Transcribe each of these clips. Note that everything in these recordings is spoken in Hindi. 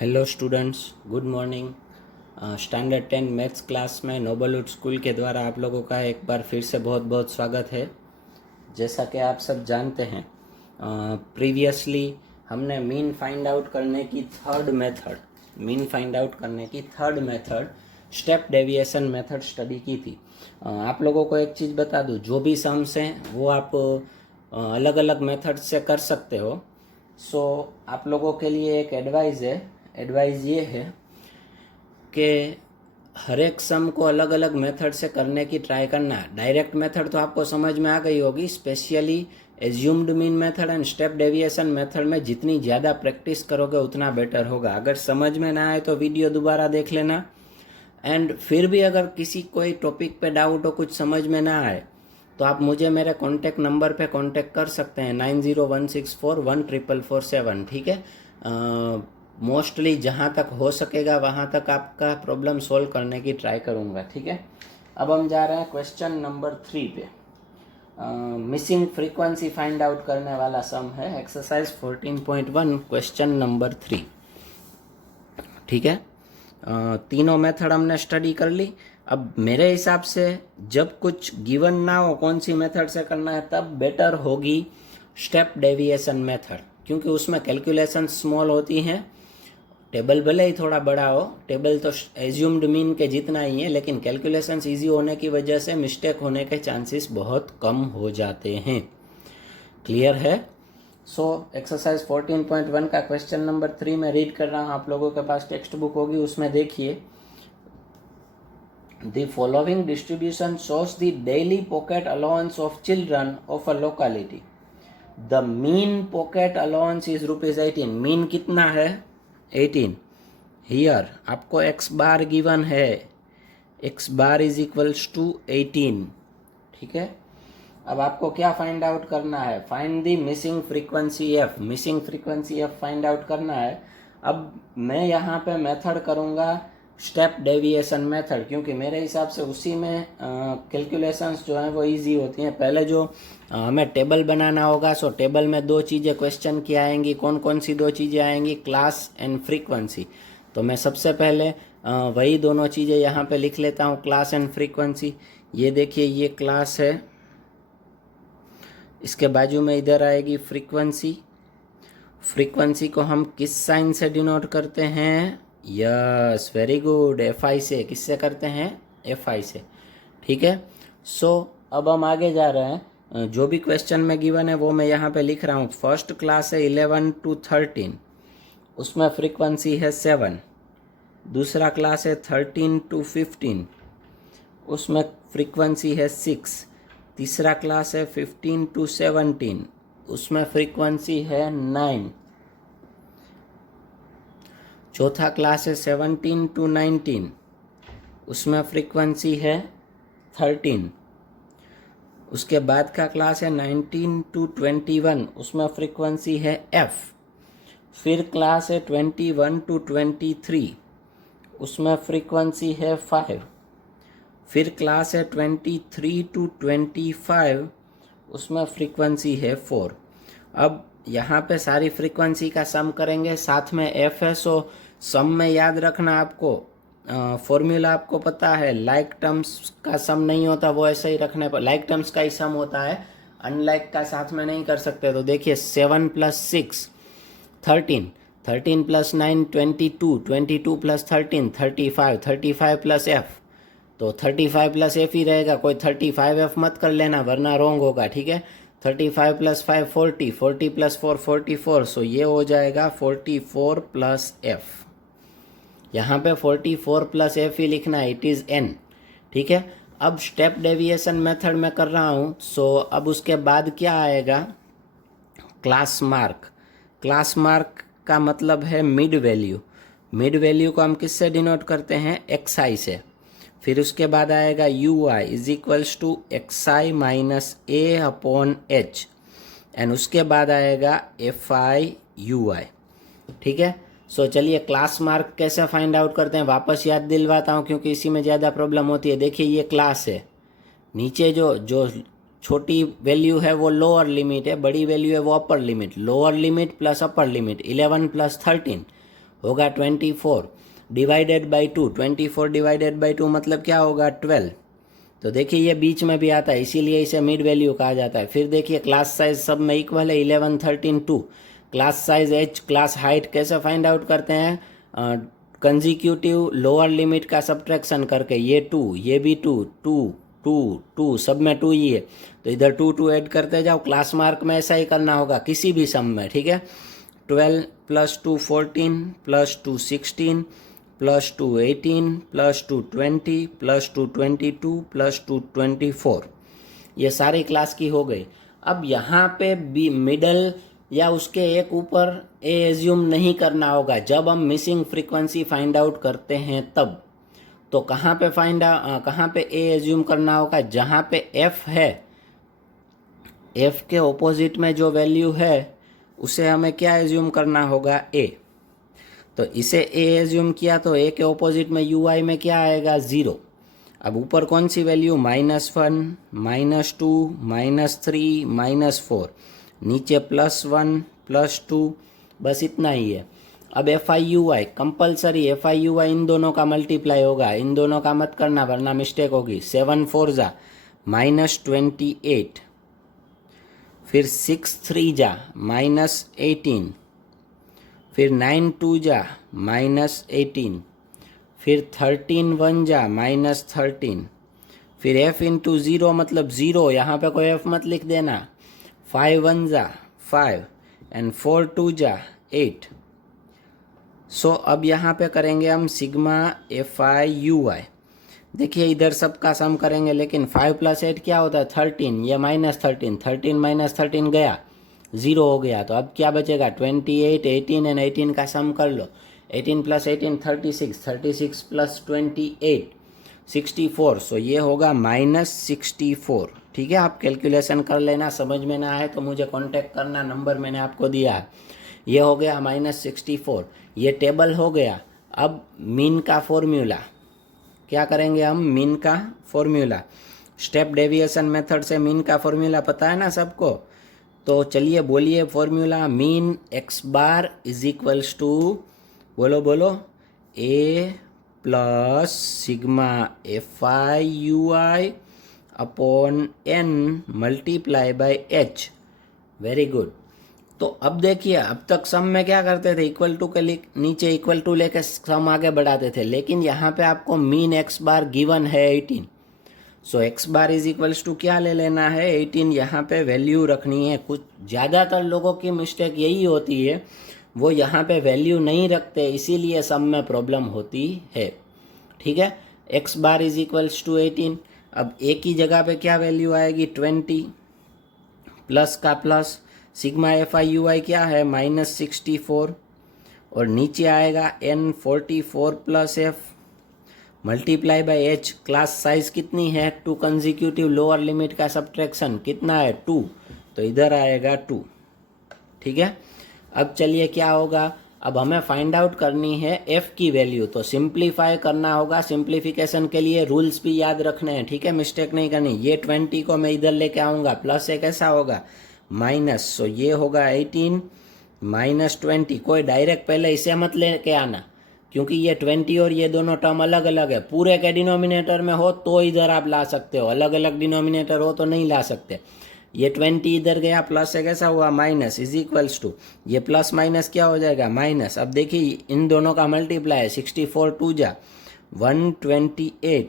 Hello students, good morning. Standard 10 maths class में नोबलवुड स्कूल के द्वारा आप लोगों का एक बार फिर से बहुत बहुत स्वागत है। जैसा कि आप सब जानते हैं, प्रीवियसली हमने मीन फाइंड आउट करने की third method step deviation method study की थी। आप लोगों को एक चीज़ बता दूं, जो भी सम्स हैं वो आप अलग अलग मेथड से कर सकते हो। सो आप लोगों के लिए एक एडवाइस ये है कि हर एक सम को अलग अलग मेथड से करने की ट्राई करना है। डायरेक्ट मेथड तो आपको समझ में आ गई होगी, specially assumed mean method and step deviation method में जितनी ज़्यादा प्रैक्टिस करोगे उतना बेटर होगा। अगर समझ में ना आए तो वीडियो दोबारा देख लेना। एंड फिर भी अगर किसी कोई टॉपिक पे डाउट हो, कुछ समझ में ना आए, तो आप मुझे मेरे कॉन्टैक्ट नंबर पे कॉन्टैक्ट कर सकते हैं 9016414447। ठीक है, मोस्टली जहाँ तक हो सकेगा वहाँ तक आपका प्रॉब्लम सॉल्व करने की ट्राई करूँगा। ठीक है, अब हम जा रहे हैं क्वेश्चन नंबर 3 पे। मिसिंग फ्रीक्वेंसी फाइंड आउट करने वाला सम है, एक्सरसाइज 14.1 क्वेश्चन नंबर 3। ठीक है, तीनों मेथड हमने स्टडी कर ली। अब मेरे हिसाब से जब कुछ गिवन ना हो कौन सी मेथड से करना है, तब बेटर होगी स्टेप डेविएशन मेथड, क्योंकि उसमें कैलकुलेशन स्मॉल होती हैं। टेबल भले ही थोड़ा बड़ा हो, टेबल तो एज्यूम्ड मीन के जितना ही है, लेकिन कैलकुलेशंस इजी होने की वजह से मिस्टेक होने के चांसेस बहुत कम हो जाते हैं। क्लियर है? सो एक्सरसाइज 14.1 का क्वेश्चन नंबर 3 में रीड कर रहा हूँ। आप लोगों के पास टेक्स्ट बुक होगी, उसमें देखिए, The following distribution shows the daily pocket allowance of children of a locality. The mean pocket allowance is ₹18. Mean कितना है? 18. Here आपको x बार गिवन है, x bar is equals to 18। ठीक है, अब आपको क्या फाइंड आउट करना है? Find the missing frequency F. Missing frequency F find out करना है। अब मैं यहाँ पे मेथड करूँगा स्टेप डेविएशन मेथड, क्योंकि मेरे हिसाब से उसी में कैलकुलेशंस जो हैं वो इजी होती हैं। पहले जो हमें टेबल बनाना होगा, सो टेबल में दो चीज़ें क्वेश्चन की आएंगी। कौन कौन सी दो चीज़ें आएंगी? Class and frequency. तो मैं सबसे पहले वही दोनों चीज़ें यहाँ पे लिख लेता हूँ, क्लास एंड फ्रीक्वेंसी। ये देखिए, ये क्लास है, इसके बाजू में इधर आएगी फ्रीक्वेंसी। फ्रीक्वेंसी को हम किस साइन से डिनोट करते हैं? यस, वेरी गुड, FI से। किससे करते हैं? FI से। ठीक है, सो अब हम आगे जा रहे हैं। जो भी क्वेश्चन में गिवन है वो मैं यहाँ पे लिख रहा हूँ। फर्स्ट क्लास है 11 to 13, उसमें फ्रीक्वेंसी है 7। दूसरा क्लास है 13 to 15, उसमें फ्रीक्वेंसी है 6। तीसरा क्लास है 15 to 17, उसमें फ्रीक्वेंसी है 9। चौथा क्लास है 17 to 19, उसमें फ्रीक्वेंसी है 13। उसके बाद का क्लास है 19 to 21, उसमें फ्रीक्वेंसी है F। फिर क्लास है 21 to 23, उसमें फ्रीक्वेंसी है 5। फिर क्लास है 23 to 25, उसमें फ्रीक्वेंसी है 4। अब यहाँ पे सारी फ्रीक्वेंसी का सम करेंगे, साथ में F है। सो सम में याद रखना, आपको फॉर्मूला आपको पता है, लाइक टर्म्स का सम नहीं होता, वो ऐसे ही रखने पर लाइक टर्म्स का ही सम होता है, अनलाइक का साथ में नहीं कर सकते। तो देखिए, 7 + 6 13, 13 + 9 22, 22 + 13 35, 35 + F, तो 35 + F ही रहेगा। कोई 35F मत कर लेना वरना रॉन्ग होगा। ठीक है, 35 + 5 40, 40 + 4 44, सो ये हो जाएगा 44 + F। यहाँ पे 44 + F ही लिखना है, इट इज़ N। ठीक है, अब स्टेप डेविएशन मेथड में कर रहा हूँ। सो अब उसके बाद क्या आएगा? Class mark. क्लास मार्क का मतलब है मिड वैल्यू। मिड वैल्यू को हम किससे डिनोट करते हैं? XI से। फिर उसके बाद आएगा UI is equals to XI minus A/H, and उसके बाद आएगा FI/UI। ठीक है, सो चलिए क्लास मार्क कैसे फाइंड आउट करते हैं वापस याद दिलवाता हूँ, क्योंकि इसी में ज़्यादा प्रॉब्लम होती है। देखिए, ये क्लास है, नीचे जो जो छोटी वैल्यू है वो लोअर लिमिट है, बड़ी वैल्यू है वो upper limit. Lower limit plus upper limit 11 + 13, होगा 24 डिवाइडेड बाई 2, 24 डिवाइडेड बाई 2 मतलब क्या होगा 12। तो देखिए ये बीच में भी आता है, इसीलिए इसे मिड वैल्यू कहा जाता है। फिर देखिए क्लास साइज सब में इक्वल है, 11 13 2। Class size H, class height कैसे फाइंड आउट करते हैं, कंजिक्यूटिव लोअर लिमिट का सब्ट्रैक्शन करके, ये 2, ये भी 2, 2 2 2, सब में 2 ही है, तो इधर 2 2 ऐड करते जाओ। क्लास मार्क में ऐसा ही करना होगा किसी भी सम में, ठीक है। 12 + 2 14 + 2 16 + 2 18 + 2 20 + 2 22 + 2 24, ये सारी क्लास की हो गई। अब यहाँ पे बी मिडल या उसके एक ऊपर ए एज्यूम नहीं करना होगा। जब हम मिसिंग फ्रीक्वेंसी फाइंड आउट करते हैं तब, तो कहाँ पे ए एज्यूम करना होगा, जहाँ पे एफ है, एफ के ऑपोजिट में जो वैल्यू है उसे हमें क्या एज्यूम करना होगा, ए। तो इसे ए एज्यूम किया तो ए के ऑपोजिट में यू आई में क्या आएगा, 0। अब ऊपर कौन सी वैल्यू, -1 -2 -3 -4, नीचे +1 +2, बस इतना ही है। अब F I you I compulsory, F I you I इन दोनों का मल्टीप्लाई होगा, इन दोनों का मत करना वरना मिस्टेक होगी। 7 4 जा -28, फिर 6 3 जा -18, फिर 9 2 जा -18, फिर 13 1 जा -13, फिर f इंटू 0 मतलब 0, यहाँ पे कोई f मत लिख देना। 5 1 जा 5 एंड 4 2 जा 8। सो अब यहाँ पे करेंगे हम सिग्मा एफ आई यू आई। देखिए इधर सबका सम करेंगे, लेकिन 5 + 8 क्या होता है, 13, ये -13, 13 -13 गया, 0 हो गया। तो अब क्या बचेगा, 28 18 एंड 18 का सम कर लो। 18 + 18 36, 36 + 28 64, सो ये होगा -64। ठीक है, आप कैलकुलेशन कर लेना, समझ में ना आए तो मुझे कांटेक्ट करना, नंबर मैंने आपको दिया है। ये हो गया -64, ये टेबल हो गया। अब मीन का फॉर्मूला क्या करेंगे हम, मीन का फॉर्मूला, स्टेप डेविएशन मेथड से मीन का फॉर्मूला पता है ना सबको। तो चलिए बोलिए formula, mean x bar is equals to, बोलो बोलो, a plus sigma F I you i upon n multiply by h। Very good. तो अब देखिए, अब तक सम में क्या करते थे, इक्वल टू के नीचे इक्वल टू लेके सम आगे बढ़ाते थे, लेकिन यहाँ पे आपको मीन x बार गिवन है 18। So x bar is equals to क्या ले लेना है, 18 यहाँ पे वैल्यू रखनी है। कुछ ज़्यादातर लोगों की मिस्टेक यही होती है, वो यहाँ पे वैल्यू नहीं रखते, इसीलिए सम में प्रॉब्लम होती है। ठीक है, x bar is equals to 18। अब एक ही जगह पे क्या वैल्यू आएगी, 20 प्लस का plus, sigma F I you I क्या है, -64, और नीचे आएगा n 44 plus F multiply by H. Class size कितनी है, 2 कंजिक्यूटिव लोअर लिमिट का सब्ट्रैक्शन कितना है, 2, तो इधर आएगा 2। ठीक है, अब चलिए क्या होगा, अब हमें फाइंड आउट करनी है f की वैल्यू, तो सिंप्लीफाई करना होगा। सिंप्लीफिकेशन के लिए रूल्स भी याद रखने हैं, ठीक है, मिस्टेक नहीं करनी। ये 20 को मैं इधर लेके आऊँगा, प्लस एक ऐसा होगा माइनस, सो ये होगा 18 -20। कोई डायरेक्ट पहले इसे मत लेके आना, क्योंकि ये 20 और ये दोनों टर्म अलग अलग है। पूरे के डिनोमिनेटर में हो तो इधर आप ला सकते हो, अलग अलग डिनोमिनेटर हो तो नहीं ला सकते। ये 20 इधर गया, प्लस एक ऐसा हुआ माइनस, इज इक्वल्स टू, ये प्लस माइनस क्या हो जाएगा, माइनस। अब देखिए इन दोनों का मल्टीप्लाई है, 64 2 जा 128,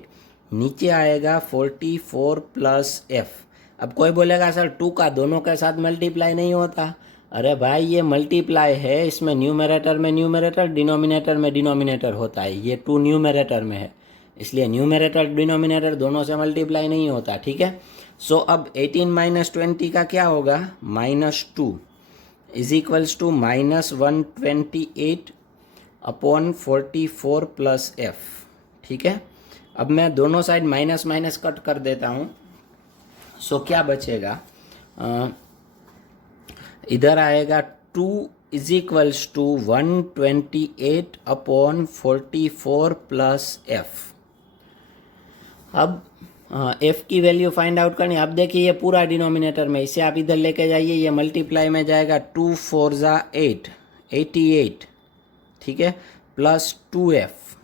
नीचे आएगा 44 प्लस एफ। अब कोई बोलेगा सर 2 का दोनों के साथ मल्टीप्लाई नहीं होता। अरे भाई ये मल्टीप्लाई है, इसमें न्यूमरेटर में न्यूमरेटर, डिनोमिनेटर में डिनोमिनेटर होता है। ये 2 न्यूमरेटर में है, इसलिए न्यूमरेटर डिनोमिनेटर दोनों से मल्टीप्लाई नहीं होता। ठीक है, सो अब 18 - 20 का क्या होगा, -2 is equals to -128 upon 44 plus f. ठीक है, अब मैं दोनों साइड माइनस माइनस कट कर देता हूँ। सो क्या बचेगा, इधर आएगा 2 is equals to 128 upon 44 plus f. अब एफ की वैल्यू फाइंड आउट करनी। अब देखिए ये पूरा डिनोमिनेटर में, इसे आप इधर लेके जाइए, ये मल्टीप्लाई में जाएगा, 2 4 जा 8 88, ठीक है, plus 2f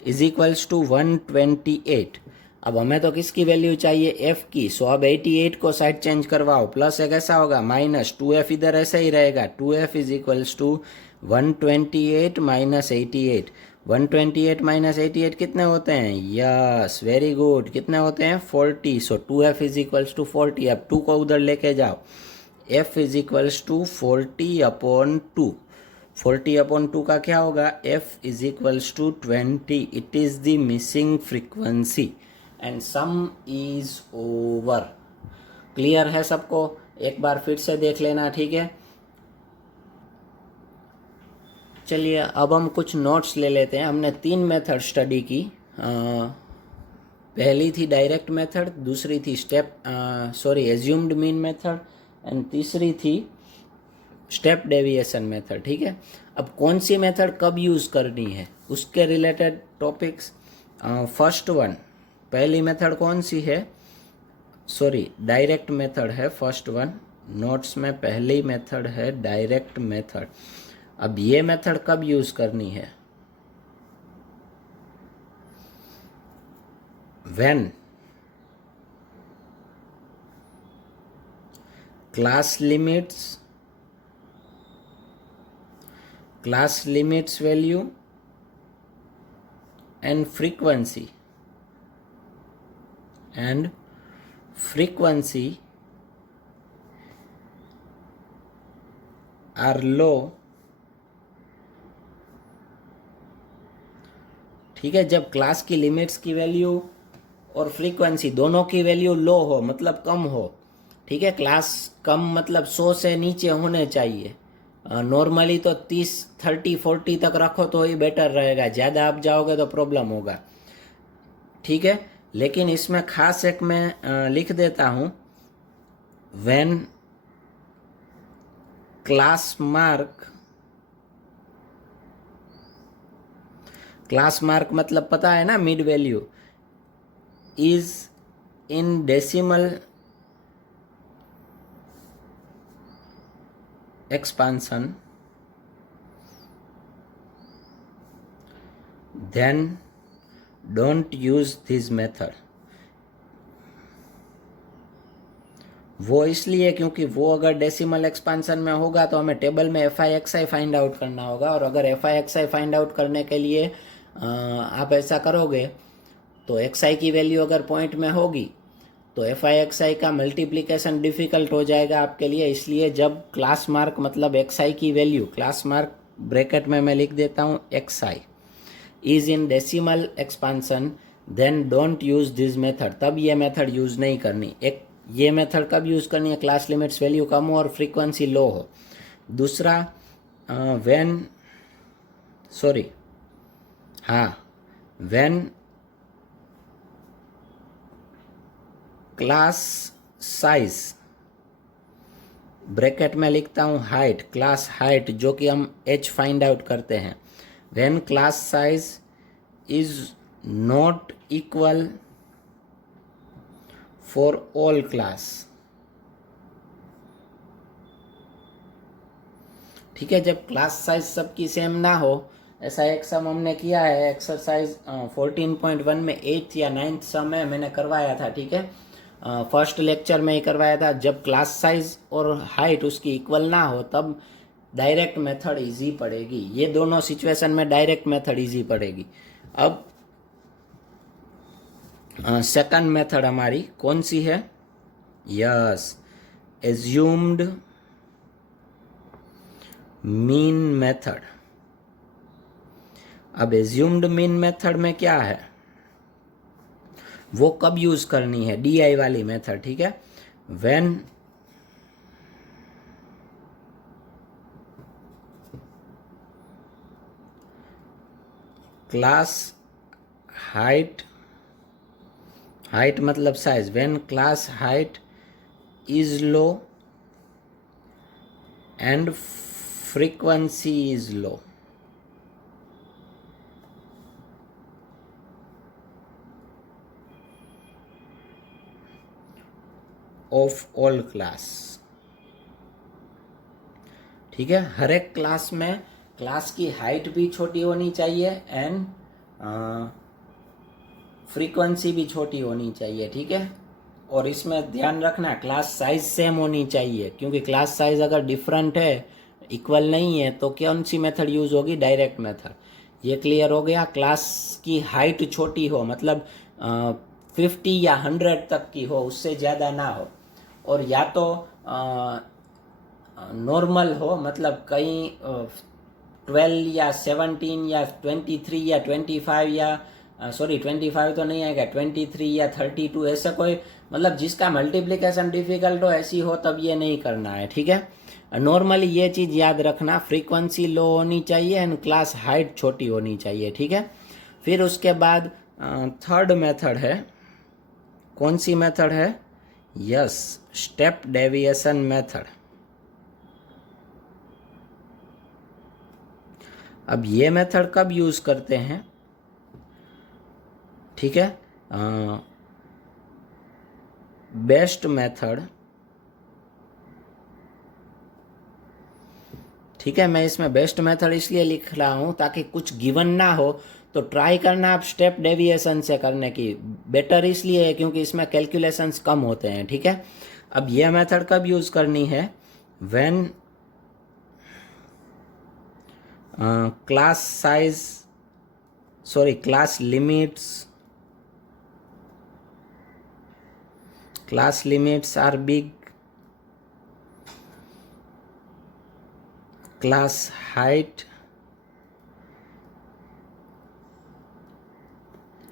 is equals to 128। अब हमें तो किसकी वैल्यू चाहिए, f की। सो अब 88 को साइड चेंज करवाओ, प्लस एक ऐसा होगा माइनस 2f इधर ऐसा ही रहेगा, 2f is equals to 128 minus 88। 128 minus 88 कितने होते हैं, यस वेरी गुड, कितने होते हैं 40। सो 2f इज इक्वल्स टू 40। अब 2 को उधर लेके जाओ, f इज इक्वल्स टू 40/2। 40/2 का क्या होगा, f is equals to 20। It is the missing frequency and sum is over. Clear है सबको, एक बार फिर से देख लेना, ठीक है। चलिए अब हम कुछ नोट्स ले लेते हैं। हमने 3 मेथड स्टडी की। पहली थी डायरेक्ट मेथड, दूसरी थी एज्यूम्ड मीन मेथड, एंड तीसरी थी स्टेप डेविएशन मेथड, ठीक है। अब कौन सी मेथड कब यूज़ करनी है उसके रिलेटेड टॉपिक्स। फर्स्ट वन, पहली मेथड कौन सी है, डायरेक्ट मेथड है फर्स्ट वन। नोट्स में पहली मेथड है डायरेक्ट मेथड। अब ये मेथड कब यूज़ करनी है, when class limits value and frequency are low, ठीक है। जब क्लास की लिमिट्स की वैल्यू और फ्रीक्वेंसी दोनों की वैल्यू लो हो, मतलब कम हो, ठीक है। क्लास कम मतलब 100 से नीचे होने चाहिए। नॉर्मली तो 30, 30, 40 तक रखो तो ही बेटर रहेगा, ज़्यादा आप जाओगे तो प्रॉब्लम होगा, ठीक है। लेकिन इसमें खास एक मैं लिख देता हूँ, व्हेन क्लास मार्क मतलब पता है ना, mid value is in decimal expansion, then don't use this method। वो इसलिए क्योंकि वो अगर डेसिमल एक्सपांसन में होगा तो हमें टेबल में FI/XI फाइंड आउट करना होगा, और अगर FI/XI फाइंड आउट करने के लिए आप ऐसा करोगे तो XI की वैल्यू अगर पॉइंट में होगी तो FI/XI का मल्टीप्लिकेशन डिफ़िकल्ट हो जाएगा आपके लिए। इसलिए जब क्लास मार्क मतलब XI की वैल्यू, क्लास मार्क ब्रैकेट में मैं लिख देता हूँ XI is in decimal expansion, then don't use this method, तब ये मेथड यूज़ नहीं करनी। एक ये मेथड कब यूज़ करनी है, क्लास लिमिट्स वैल्यू कम हो और फ्रीक्वेंसी लो हो। दूसरा व्हेन क्लास साइज, ब्रैकेट में लिखता हूँ हाइट, क्लास हाइट जो कि हम h फाइंड आउट करते हैं, when class size is not equal for all class, ठीक है। जब क्लास साइज सबकी सेम ना हो, ऐसा एक सम हमने किया है एक्सरसाइज 14.1 में 8th या 9th सम है, मैंने करवाया था, ठीक है। फर्स्ट लेक्चर में ही करवाया था। जब क्लास साइज और हाइट उसकी इक्वल ना हो तब डायरेक्ट मेथड इजी पड़ेगी। ये दोनों सिचुएशन में डायरेक्ट मेथड इजी पड़ेगी। अब सेकंड मेथड हमारी कौन सी है, यस एज्यूम्ड मीन मेथड। अब एज्यूम्ड मीन मेथड में क्या है, वो कब यूज करनी है, DI वाली मेथड, ठीक है। व्हेन क्लास हाइट मतलब size, when class height is low and frequency is low, of all class, ठीक है। हर एक क्लास में क्लास की हाइट भी छोटी होनी चाहिए एंड फ्रीक्वेंसी भी छोटी होनी चाहिए, ठीक है। और इसमें ध्यान रखना क्लास साइज सेम होनी चाहिए, क्योंकि क्लास साइज अगर डिफरेंट है, इक्वल नहीं है, तो कौन सी मेथड यूज होगी? Direct method. ये क्लियर हो गया। क्लास की हाइट छोटी हो, मतलब 50 या 100 तक की हो, उससे ज़्यादा ना हो। और या तो नॉर्मल हो, मतलब कहीं 12 या 17 या 23 या 25 या 25 तो नहीं आएगा, 23 या 32, ऐसा कोई, मतलब जिसका मल्टीप्लिकेशन डिफिकल्ट हो, ऐसी हो तब ये नहीं करना है, ठीक है। नॉर्मली ये चीज़ याद रखना, फ्रीक्वेंसी लो होनी चाहिए एंड क्लास हाइट छोटी होनी चाहिए, ठीक है। फिर उसके बाद थर्ड मेथड है, कौन सी मेथड है? Yes, step deviation method. अब ये मेथड कब यूज करते हैं? ठीक है, बेस्ट मेथड, ठीक है। मैं इसमें बेस्ट मेथड इसलिए लिख रहा हूं ताकि कुछ गिवन ना हो तो ट्राई करना आप स्टेप डेविएशन से करने की। बेटर इसलिए है क्योंकि इसमें कैलकुलेशंस कम होते हैं, ठीक है। अब ये मेथड कब यूज करनी है? When class limits are big, class height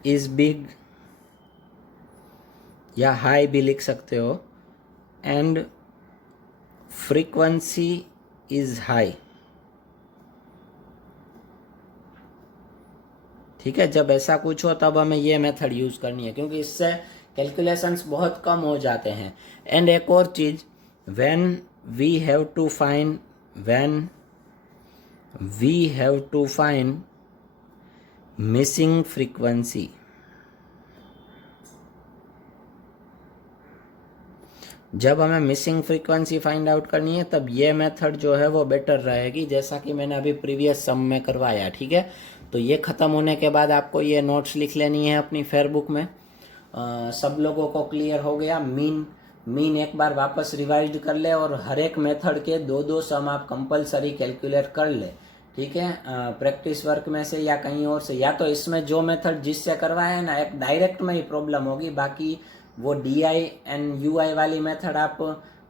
is big, या हाई भी लिख सकते हो, एंड फ्रीक्वेंसी इज हाई, ठीक है। जब ऐसा कुछ हो तब हमें ये मेथड यूज करनी है, क्योंकि इससे कैलकुलेशंस बहुत कम हो जाते हैं। एंड एक और चीज, when we have to find missing frequency, जब हमें मिसिंग फ्रीक्वेंसी फाइंड आउट करनी है तब ये मेथड जो है वो बेटर रहेगी, जैसा कि मैंने अभी प्रीवियस सम में करवाया, ठीक है। तो ये ख़त्म होने के बाद आपको ये नोट्स लिख लेनी है अपनी फेयरबुक में। सब लोगों को क्लियर हो गया? मीन एक बार वापस रिवाइज कर ले और हर एक मेथड के 2-2 सम आप कंपलसरी कैलकुलेट कर ले, ठीक है। प्रैक्टिस वर्क में से या कहीं और से, या तो इसमें जो मेथड जिससे करवाया है ना, एक डायरेक्ट में ही प्रॉब्लम होगी, बाकी वो DI एंड UI वाली मेथड आप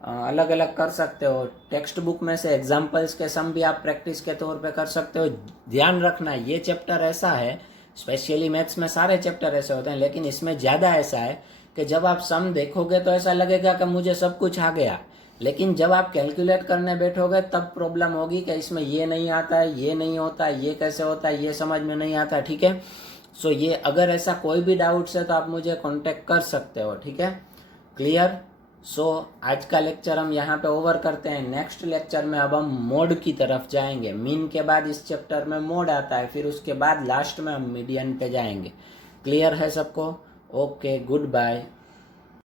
अलग अलग कर सकते हो। टेक्स्ट बुक में से एग्जाम्पल्स के सम भी आप प्रैक्टिस के तौर पे कर सकते हो। ध्यान रखना, ये चैप्टर ऐसा है, स्पेशली मैथ्स में सारे चैप्टर ऐसे होते हैं, लेकिन इसमें ज़्यादा ऐसा है कि जब आप सम देखोगे तो ऐसा लगेगा कि मुझे सब कुछ आ गया, लेकिन जब आप कैलकुलेट करने बैठोगे तब प्रॉब्लम होगी कि इसमें ये नहीं आता है, ये नहीं होता है, ये कैसे होता है, ये समझ में नहीं आता, ठीक है। सो ये अगर ऐसा कोई भी डाउट्स है तो आप मुझे कांटेक्ट कर सकते हो, ठीक है। क्लियर? सो आज का लेक्चर हम यहाँ पे ओवर करते हैं। नेक्स्ट लेक्चर में अब हम मोड की तरफ जाएंगे। मीन के बाद इस चैप्टर में मोड आता है, फिर उसके बाद लास्ट में हम मीडियन पे जाएंगे। क्लियर है सबको? Okay, good bye.